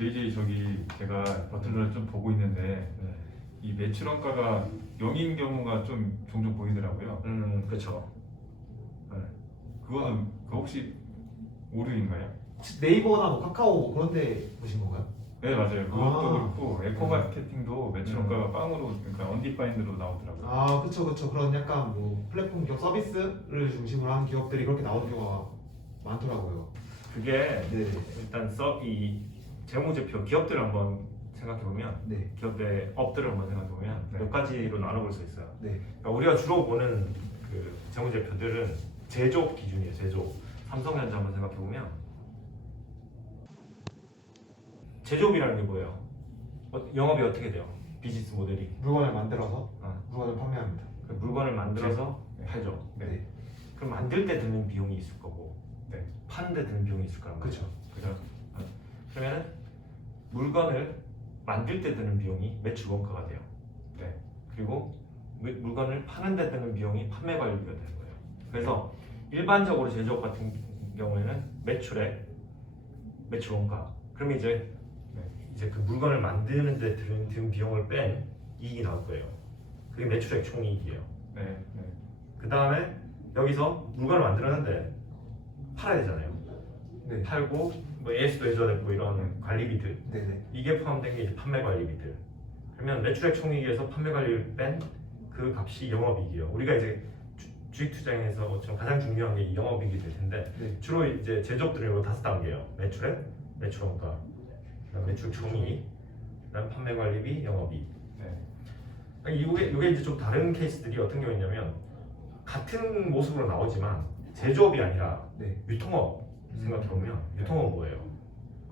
JJ 저기 제가 버틀러를 좀 보고 있는데 네. 이 매출 원가가 0인 경우가 좀 종종 보이더라고요. 그렇죠. 그거는 그 혹시 오류인가요? 네이버나 뭐 카카오 그런 데 보신 건가요? 네 맞아요. 그것도 아. 그렇고 에코마케팅도 매출 원가가 빵으로 그러니까 언디파인드로 나오더라고요. 아 그쵸 그런 약간 뭐 플랫폼 기업 서비스를 중심으로 하는 기업들이 그렇게 나오는 경우가 많더라고요. 그게 네. 일단 이 재무제표 기업들을 한번 생각해 보면 네. 기업의 업들을 한번 생각해 보면 네. 몇 가지로 나눠볼 수 있어요. 네. 그러니까 우리가 주로 보는 그 재무제표들은 제조업 기준이에요. 제조업. 삼성전자 한번 생각해 보면 제조업이라는 게 뭐예요? 영업이 어떻게 돼요? 비즈니스 모델이 물건을 만들어서 어. 물건을 판매합니다. 그 물건을 만들어서 네. 팔죠. 네. 그럼 만들 때 드는 비용이 있을 거고 네. 파는 데 드는 비용이 있을 거란 말이에요. 그쵸. 그죠? 그러면 물건을 만들 때 드는 비용이 매출 원가가 돼요. 네. 그리고 물건을 파는 데 드는 비용이 판매 관리비가 되는 거예요. 그래서 일반적으로 제조업 같은 경우에는 매출액, 매출 원가. 그러면 이제 그 물건을 만드는 데 드는 비용을 뺀 이익이 나올 거예요. 그게 매출액 총이익이에요. 네. 네. 그 다음에 여기서 물건을 만들었는데 팔아야 되잖아요. 네. 팔고 뭐 AS도 해줘야 되고 이런 관리비들 네네. 이게 포함된 게 이제 판매 관리비들. 그러면 매출액 총이익에서 판매 관리비를 뺀 그 값이 영업이익이에요. 우리가 이제 주식 투자에서 가장 중요한 게 영업이익이 될 텐데 네. 주로 이제 제조업들은 5단계예요. 매출액, 매출 원가, 그다음 매출 총이익, 그다음 판매 관리비, 영업이익. 네. 이게 이제 좀 다른 케이스들이 어떤 경우냐면 같은 모습으로 나오지만 제조업이 아니라 네. 유통업 생각해 보면 유통업은 뭐예요?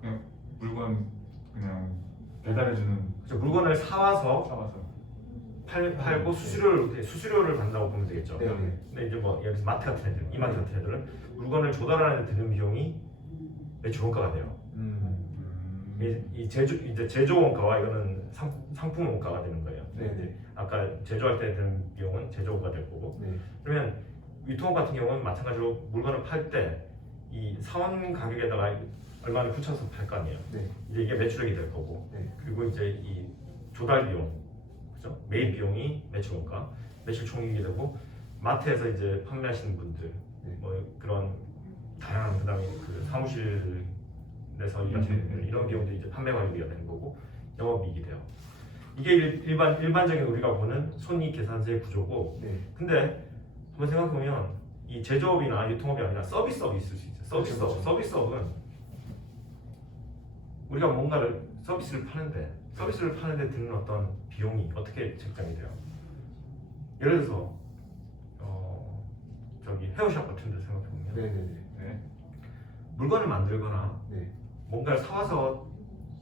그냥 물건 그냥 배달해주는 그래서 물건을 사와서 사와서 팔고 수수료를 받는다고 보면 되겠죠. 네. 근데 이제 뭐 예를 들어서 마트 같은 애들, 이마트 같은 애들은 물건을 조달하는 데 드는 비용이 매출 원가가 돼요. 이 제조 원가와 이거는 상품 원가가 되는 거예요. 네네. 아까 제조할 때 드는 비용은 제조가 될 거고. 네. 그러면 유통업 같은 경우는 마찬가지로 물건을 팔 때 이 사원 가격에다가 얼마를 붙여서 팔 거 아니에요. 네. 이제 이게 매출액이 될 거고. 네. 그리고 이제 이 조달 비용, 그죠? 매입 비용이 매출 원가, 매출 총이익이 되고 마트에서 이제 판매하시는 분들, 네. 뭐 그런 다양한 그다음에 그 사무실에서 일하시는 분들 이런 비용들이 이제 판매 관리비가 되는 거고 영업이익이 돼요. 이게 일반적인 우리가 보는 손익 계산서의 구조고. 네. 근데 한번 생각해 보면 이 제조업이나 유통업이 아니라 서비스업이 있을 수 있어요. 서비스업. 그렇죠. 서비스업은 우리가 뭔가를 서비스를 파는데 드는 어떤 비용이 어떻게 책정이 돼요? 예를 들어서 저기 헤어샵 같은 데 생각해 보면 네네네. 네. 물건을 만들거나 네. 뭔가를 사와서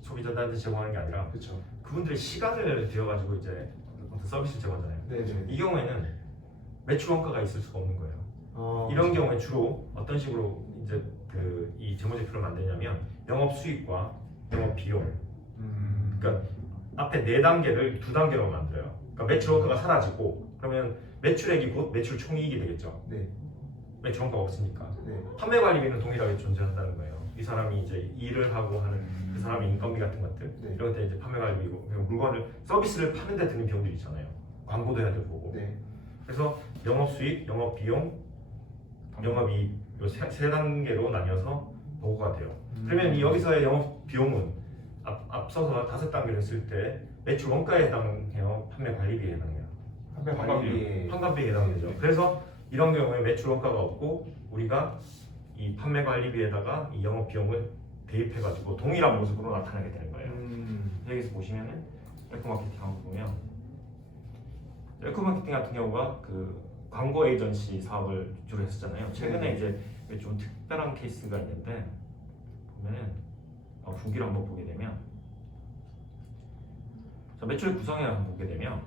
소비자들한테 제공하는 게 아니라 그렇죠. 그분들의 시간을 들여가지고 이제 어떤 서비스를 제공하잖아요. 네네. 이 경우에는 매출 원가가 있을 수가 없는 거예요. 이런 그렇죠. 경우에 주로 어떤 식으로 이제 이 재무제표를 만드냐면 영업 수익과 영업 비용. 그러니까 앞에 4단계를 2단계로 만들어요. 그러니까 매출 원가가 사라지고 그러면 매출액이 곧 매출 총이익이 되겠죠. 네. 매출 원가가 없으니까. 네. 판매 관리비는 동일하게 존재한다는 거예요. 이 사람이 이제 일을 하고 하는 그 사람의 인건비 같은 것들 네. 이런 때 이제 판매 관리비고 물건을 서비스를 파는 데 드는 비용들이 있잖아요. 광고도 해야 될 거고. 네. 그래서 영업 수익, 영업 비용, 영업이익 요 세 단계로 나뉘어서 보고가 돼요. 그러면 이 여기서의 영업 비용은 앞서서 5단계를 했을 때 매출 원가에 해당해요, 판매 관리비에 해당해요. 판매 관리비에 판관비에 해당되죠. 네. 그래서 이런 경우에 매출 원가가 없고 우리가 이 판매 관리비에다가 이 영업 비용을 대입해가지고 동일한 모습으로 나타나게 되는 거예요. 여기서 보시면은 에코마케팅 한번 보면 에코마케팅 같은 경우가 그 광고 에이전시 사업을 주로 했었잖아요. 최근에 이제 좀 특별한 케이스가 있는데 보면은 후기를 한번 보게 되면 자, 매출 구성을 한번 보게 되면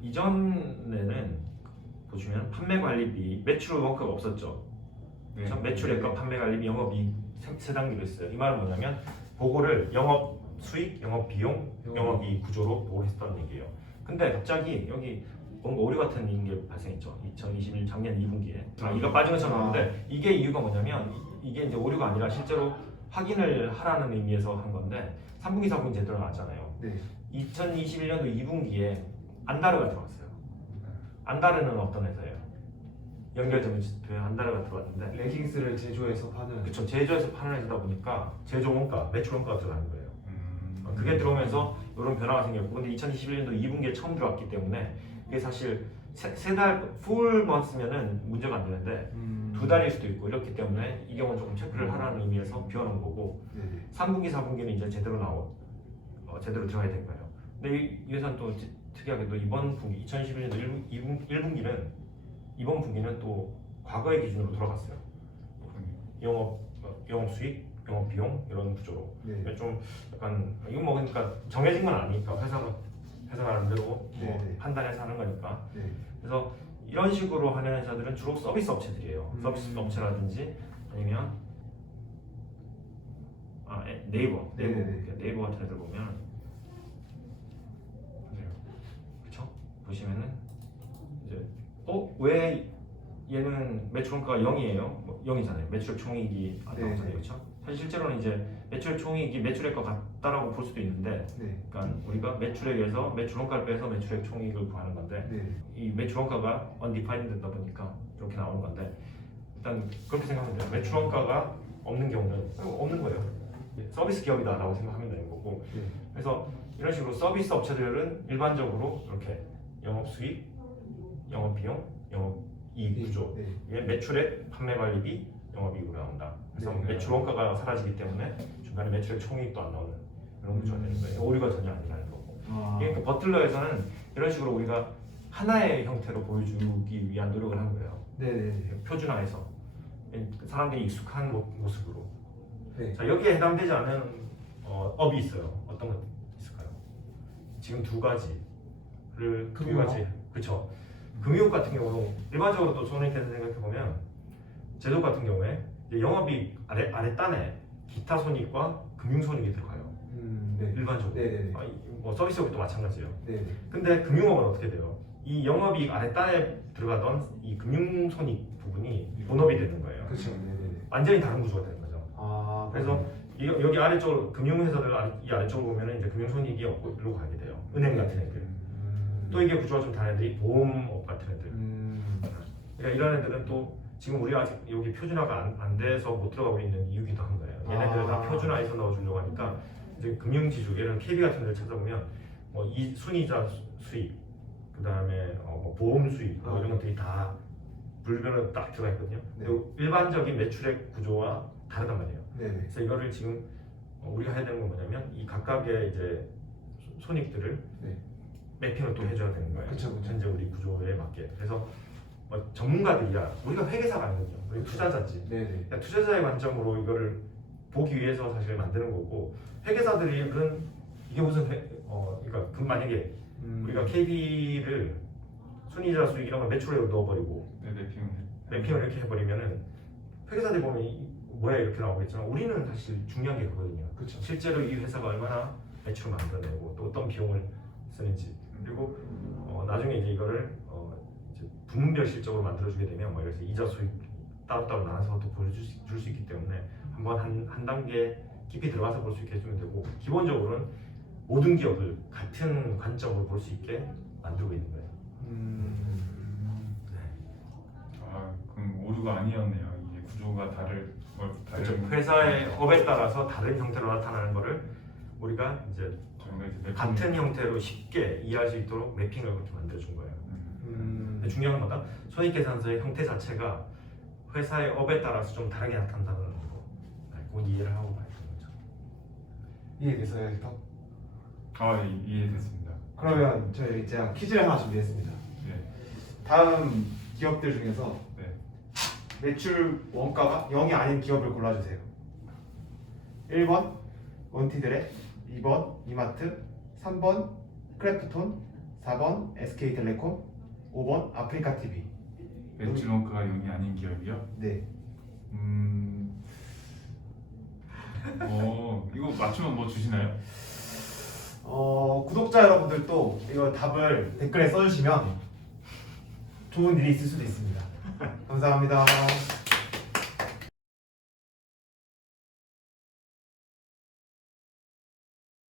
이전에는 보시면 판매 관리비 매출 원가가 없었죠. 네. 참 매출액과 판매 관리비, 영업이익 세 단계로 있어요. 이 말은 뭐냐면 보고를 영업 수익, 영업 비용, 영업이익 구조로 보고를 했다는 얘기예요. 근데 갑자기 여기 뭔가 오류 같은 게 발생했죠. 2021 작년 2분기에 이거 빠진 것처럼 나오는데 이게 이유가 뭐냐면 이게 이제 오류가 아니라 실제로 확인을 하라는 의미에서 한 건데 3분기, 4분기 제대로 나왔잖아요. 네. 2021년도 2분기에 안다르가 들어왔어요. 안다르는 어떤 회사예요? 연결되면 안다르가 들어왔는데 레깅스를 제조해서 파는. 그쵸, 제조해서 파는 회사다 보니까 제조 원가, 매출 원가가 들어가는 거예요. 그게 들어오면서 이런 변화가 생겼고, 근데 2021년도 2분기에 처음 들어왔기 때문에 이게 사실 세 달, 풀 먼스면은 문제가 안 되는데 두 달일 수도 있고 이렇기 때문에 이 경우는 조금 체크를 하라는 의미에서 비워놓은 거고, 네네. 3분기, 4분기는 이제 제대로 제대로 들어가야 될 거예요. 근데 이 회사는 또 특이하게도 이번 분기, 2021년도 1분기는 이번 분기는 또 과거의 기준으로 돌아갔어요. 영업 수익, 영업 비용 이런 구조로. 네. 좀 약간 이거 뭐 그러니까 정해진 건 아니니까 회사 나름대로 뭐 네네. 판단해서 하는 거니까. 네. 그래서 이런 식으로 하는 회사들은 주로 서비스 업체들이에요. 음. 서비스 업체라든지 아니면 네이버 네네네. 네이버 같은 애들 보면 그렇죠? 보시면은 이제 왜 얘는 매출 원가가 0이에요? 뭐 0이잖아요. 매출 총이익이 안 나오잖아요. 네네. 그렇죠? 사실 실제로는 이제 매출 총이익이 매출액과 같다라고 볼 수도 있는데, 네. 그러니까 우리가 매출액에서 매출 원가를 빼서 매출액 총이익을 구하는 건데, 네. 이 매출 원가가 undefined 되다 보니까 이렇게 나오는 건데, 일단 그렇게 생각하면 돼요. 매출 원가가 없는 경우는 없는 거예요. 서비스 기업이다라고 생각하면 되는 거고. 네. 그래서 이런 식으로 서비스 업체들은 일반적으로 이렇게 영업 수익, 영업 비용, 영업 이익 구조, 네. 이게 매출액, 판매 관리비, 영업이익으로 나온다. 그래서 네. 매출 원가가 사라지기 때문에 중간에 매출액 총이익도 안 나오는 그런 구조가 되는 거예요. 오류가 전혀 아니라는 거고. 아. 그러니까 버틀러에서는 이런 식으로 우리가 하나의 형태로 보여주기 위한 노력을 한 거예요. 네네. 표준화해서 사람들이 익숙한 모습으로. 네. 자, 여기에 해당되지 않은 업이 있어요. 어떤 것 있을까요? 지금 두 가지를 금융업? 그렇죠. 금융업 같은 경우도 일반적으로 또 손익대에서 생각해 보면 제조 같은 경우에 이제 영업이익 아랫단에 기타 손익과 금융 손익이 들어가요. 네. 일반적으로. 네네네. 뭐 서비스업도 마찬가지예요. 네. 근데 금융업은 어떻게 돼요? 이 영업이익 아랫단에 들어가던 이 금융 손익 부분이 본업이 되는 거예요. 그렇죠. 네네네. 완전히 다른 구조가 되는 거죠. 아. 그래서 여기 아래쪽 금융회사들 이 아래쪽으로 보면은 이제 금융손익이 없고 일로 가게 돼요. 은행 같은 애들. 또 이게 구조가 좀 다른 애들이 보험업 같은 애들. 그러니까 이런 애들은 또 지금 우리가 아직 여기 표준화가 안 돼서 못 들어가고 있는 이유기도 한 거예요. 얘네들을 다 표준화해서 넣어주려고 하니까 이제 금융지주, 예를 들어 KB 같은 데를 찾아보면 뭐 이 순이자 수익, 그 다음에 뭐 보험 수익 뭐 이런 것들이 다 분류별로 딱 들어가 있거든요. 네. 그리고 일반적인 매출액 구조와 다르단 말이에요. 네네. 그래서 이거를 지금 우리가 해야 되는 건 뭐냐면 이 각각의 이제 손익들을 네. 매핑을 또 해줘야 되는 거예요. 그쵸, 그쵸. 현재 우리 구조에 맞게. 그래서 전문가들이야. 우리가 회계사가 아니거든요. 우리 그쵸. 투자자지. 네네. 그러니까 투자자의 관점으로 이거를 보기 위해서 사실 만드는 거고, 회계사들은 이게 무슨 그러니까 만약에 우리가 KB를 순이자 수익 이런 걸 매출에 넣어버리고 네, 매핑을 이렇게 해버리면은 회계사들이 보면 뭐야 이렇게 나오겠지만 우리는 사실 중요한 게 그거거든요. 그렇죠. 실제로 이 회사가 얼마나 매출을 만들어내고 또 어떤 비용을 쓰는지, 그리고 나중에 이제 이거를 이제 부문별 실적으로 만들어주게 되면 뭐 이래서 이자 수익 따로따로 나눠서 또 보여줄 수 있기 때문에 한번 한 단계 깊이 들어가서 볼 수 있게 해주면 되고, 기본적으로는 모든 기업을 같은 관점으로 볼 수 있게 만들고 있는 거예요. 그럼 오류가 아니었네요. 이게 구조가 그렇죠. 회사의 업에 따라서 다른 형태로 나타나는 거를 우리가 이제 저희가 이제 매핑- 같은 형태로 쉽게 이해할 수 있도록 매핑을 그렇게 만들어준 거예요. 근데 중요한 건 뭐다? 손익계산서의 형태 자체가 회사의 업에 따라서 좀 다르게 나타난다는 거. 그건 이해를 하고 봐야 되는 거죠. 이해됐어요, 에디터? 예, 이해됐습니다. 그러면 저희 제가 퀴즈를 하나 준비했습니다. 네. 다음 기업들 중에서 네. 매출 원가가 0이 아닌 기업을 골라주세요. 1번 원티드레, 2번 이마트, 3번 크래프톤, 4번 SK텔레콤, 5번 아프리카TV. 매출 원가가 0이 아닌 기업이요? 네. 이거 맞추면 뭐 주시나요? 구독자 여러분들도 이거 답을 댓글에 써주시면 좋은 일이 있을 수도 있습니다. 감사합니다.